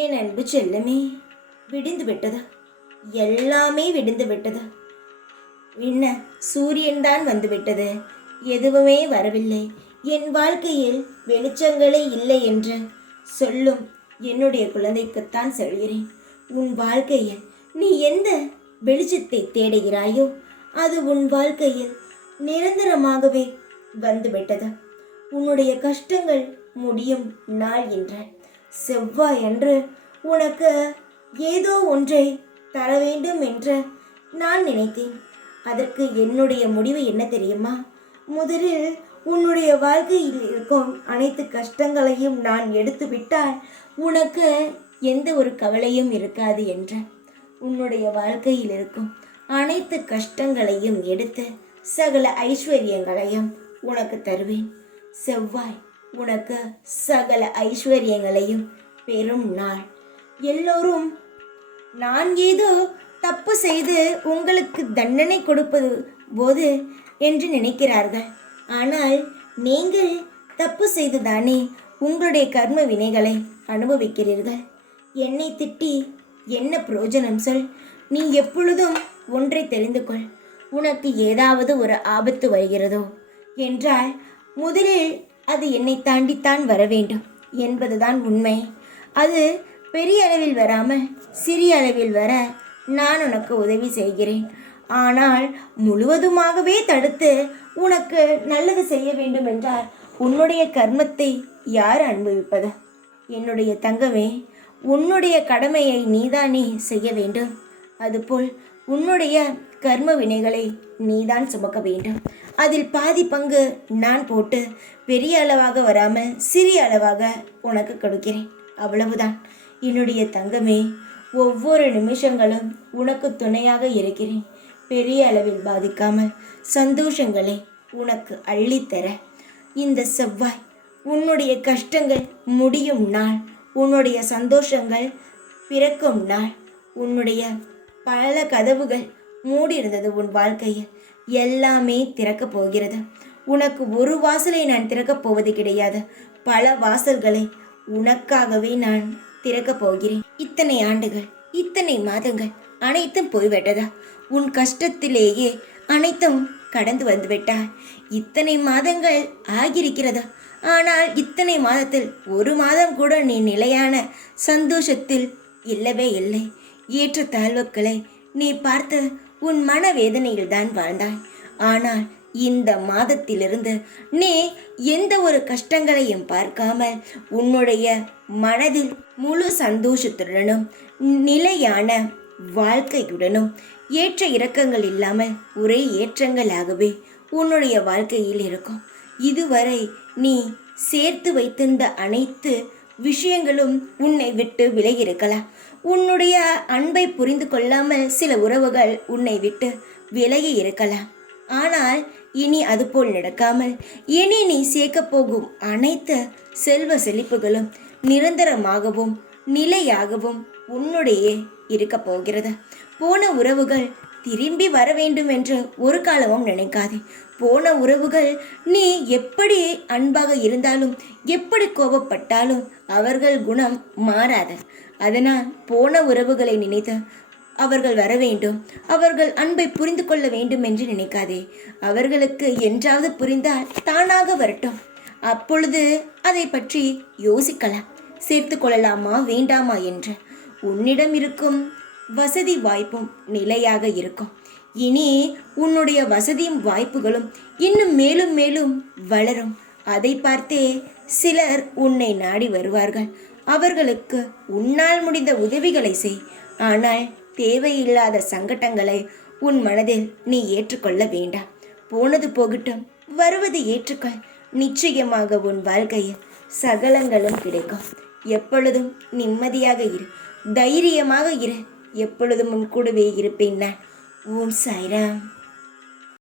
என் அன்பு செல்லமே, விடிந்து விட்டது. எல்லாமே விடிந்து விட்டது. என்ன, சூரியன் தான் வந்து விட்டது. எதுவுமே வரவில்லை. என் வாழ்க்கையில் வெளிச்சங்களே இல்லை என்று சொல்லும் என்னுடைய குழந்தைக்குத்தான் சொல்கிறேன். உன் வாழ்க்கையில் நீ எந்த வெளிச்சத்தை தேடுகிறாயோ அது உன் வாழ்க்கையில் நிரந்தரமாகவே வந்துவிட்டது. உன்னுடைய கஷ்டங்கள் முடியும் நாள் என்ற செவ்வாய் அன்று உனக்கு ஏதோ ஒன்றை தர வேண்டும் என்று நான் நினைத்தேன். அதற்கு என்னுடைய முடிவு என்ன தெரியுமா? முதலில் உன்னுடைய வாழ்க்கையில் இருக்கும் அனைத்து கஷ்டங்களையும் நான் எடுத்து விட்டால் உனக்கு எந்த ஒரு கவலையும் இருக்காது என்ற உன்னுடைய வாழ்க்கையில் இருக்கும் அனைத்து கஷ்டங்களையும் எடுத்து சகல ஐஸ்வர்யங்களையும் உனக்கு தருவேன். செவ்வாய் உனக்கு சகல ஐஸ்வர்யங்களையும் பெறும் நாள். எல்லோரும் நான் ஏதோ தப்பு செய்து உங்களுக்கு தண்டனை கொடுப்பது போது என்று நினைக்கிறார்கள். ஆனால் நீங்கள் தப்பு செய்துதானே உங்களுடைய கர்ம வினைகளை அனுபவிக்கிறீர்கள். என்னை திட்டி என்ன பிரயோஜனம் சொல்? நீ எப்பொழுதும் ஒன்றை தெரிந்து கொள். உனக்கு ஏதாவது ஒரு ஆபத்து வருகிறதோ என்றால் முதலில் அது என்னை தாண்டித்தான் வர வேண்டும் என்பதுதான் உண்மை. அது பெரிய அளவில் வராமல் சிறிய அளவில் வர நான் உனக்கு உதவி செய்கிறேன். ஆனால் முழுவதுமாகவே தடுத்து உனக்கு நல்லது செய்ய வேண்டும் என்றால் உன்னுடைய கர்மத்தை யார் அனுபவிப்பது? என்னுடைய தங்கமே, உன்னுடைய கடமையை நீதானே செய்ய வேண்டும். அதுபோல் உன்னுடைய கர்ம வினைகளை நீதான் சுமக்க வேண்டும். அதில் பாதி பங்கு நான் போட்டு பெரிய அளவாக வராமல் சிறிய அளவாக உனக்கு கொடுக்கிறேன். அவ்வளவுதான் என்னுடைய தங்கமே. ஒவ்வொரு நிமிஷங்களும் உனக்கு துணையாக இருக்கிறேன். பெரிய அளவில் பாதிக்காமல் சந்தோஷங்களை உனக்கு அள்ளித்தர இந்த செவ்வாய் உன்னுடைய கஷ்டங்கள் முடியும் நாள், உன்னுடைய சந்தோஷங்கள் பிறக்கும் நாள். உன்னுடைய பல கதவுகள் மூடியிருந்தது உன் வாழ்க்கையில் எல்லாமே திறக்கப் போகிறது. உனக்கு ஒரு வாசலை நான் திறக்கப் போவது கிடையாது. பல வாசல்களை உனக்காகவே நான் திறக்கப் போகிறேன். இத்தனை ஆண்டுகள், இத்தனை மாதங்கள் அனைத்தும் போய்விட்டதா? உன் கஷ்டத்திலேயே அனைத்தும் கடந்து வந்துவிட்டாய். இத்தனை மாதங்கள் ஆகியிருக்கிறதா? ஆனால் இத்தனை மாதத்தில் ஒரு மாதம் கூட நீ நிலையான சந்தோஷத்தில் இல்லவே இல்லை. ஏற்ற தாழ்வுகளை நீ பார்த்து உன் மனவேதனையில் தான் வாழ்ந்தாய். ஆனால் இந்த மாதத்திலிருந்து நீ எந்த ஒரு கஷ்டங்களையும் பார்க்காமல் உன்னுடைய மனதில் முழு சந்தோஷத்துடனும் நிலையான வாழ்க்கையுடனும் ஏற்ற இறக்கங்கள் இல்லாமல் ஒரே ஏற்றங்களாகவே உன்னுடைய வாழ்க்கையில் இருக்கும். இதுவரை நீ சேர்த்து வைத்திருந்த அனைத்து விஷயங்களும் உன்னை விட்டு விலகியிருக்கலாம். உன்னுடைய அன்பை புரிந்து கொள்ளாமல் சில உறவுகள் உன்னை விட்டு விலகி இருக்கலாம். ஆனால் இனி அதுபோல் நடக்காமல் இனி நீ சேர்க்க போகும் அனைத்து செல்வ செழிப்புகளும் நிரந்தரமாகவும் நிலையாகவும் உன்னுடைய இருக்க போகிறது. போன உறவுகள் திரும்பி வர வேண்டும் என்று ஒரு காலமும் நினைக்காதே. போன உறவுகள் நீ எப்படி அன்பாக இருந்தாலும் எப்படி கோபப்பட்டாலும் அவர்கள் குணம் மாறாது. அதனால் போன உறவுகளை நினைத்து அவர்கள் வர வேண்டும், அவர்கள் அன்பை புரிந்து கொள்ள வேண்டும் என்று நினைக்காதே. அவர்களுக்கு என்றாவது புரிந்தால் தானாக வரட்டும். அப்பொழுது அதை பற்றி யோசிக்கலாம், சேர்த்து கொள்ளலாமா வேண்டாமா என்று. உன்னிடம் இருக்கும் வசதி வாய்ப்பும் நிலையாக இருக்கும். இனி உன்னுடைய வசதியும் வாய்ப்புகளும் இன்னும் மேலும் மேலும் வளரும். அதை பார்த்தே சிலர் உன்னை நாடி வருவார்கள். அவர்களுக்கு உன்னால் முடிந்த உதவிகளை செய். ஆனால் தேவையில்லாத சங்கடங்களை உன் மனதில் நீ ஏற்றுக்கொள்ள வேண்டாம். போனது போகட்டும், வருவது ஏற்றுக்கொள். நிச்சயமாக உன் வாழ்க்கையில் சகலங்களும் கிடைக்கும். எப்பொழுதும் நிம்மதியாக இரு, தைரியமாக இரு. எப்பொழுதும் உன் கூடவே இருப்பேன் நான். ஓம் சாய்ராம்.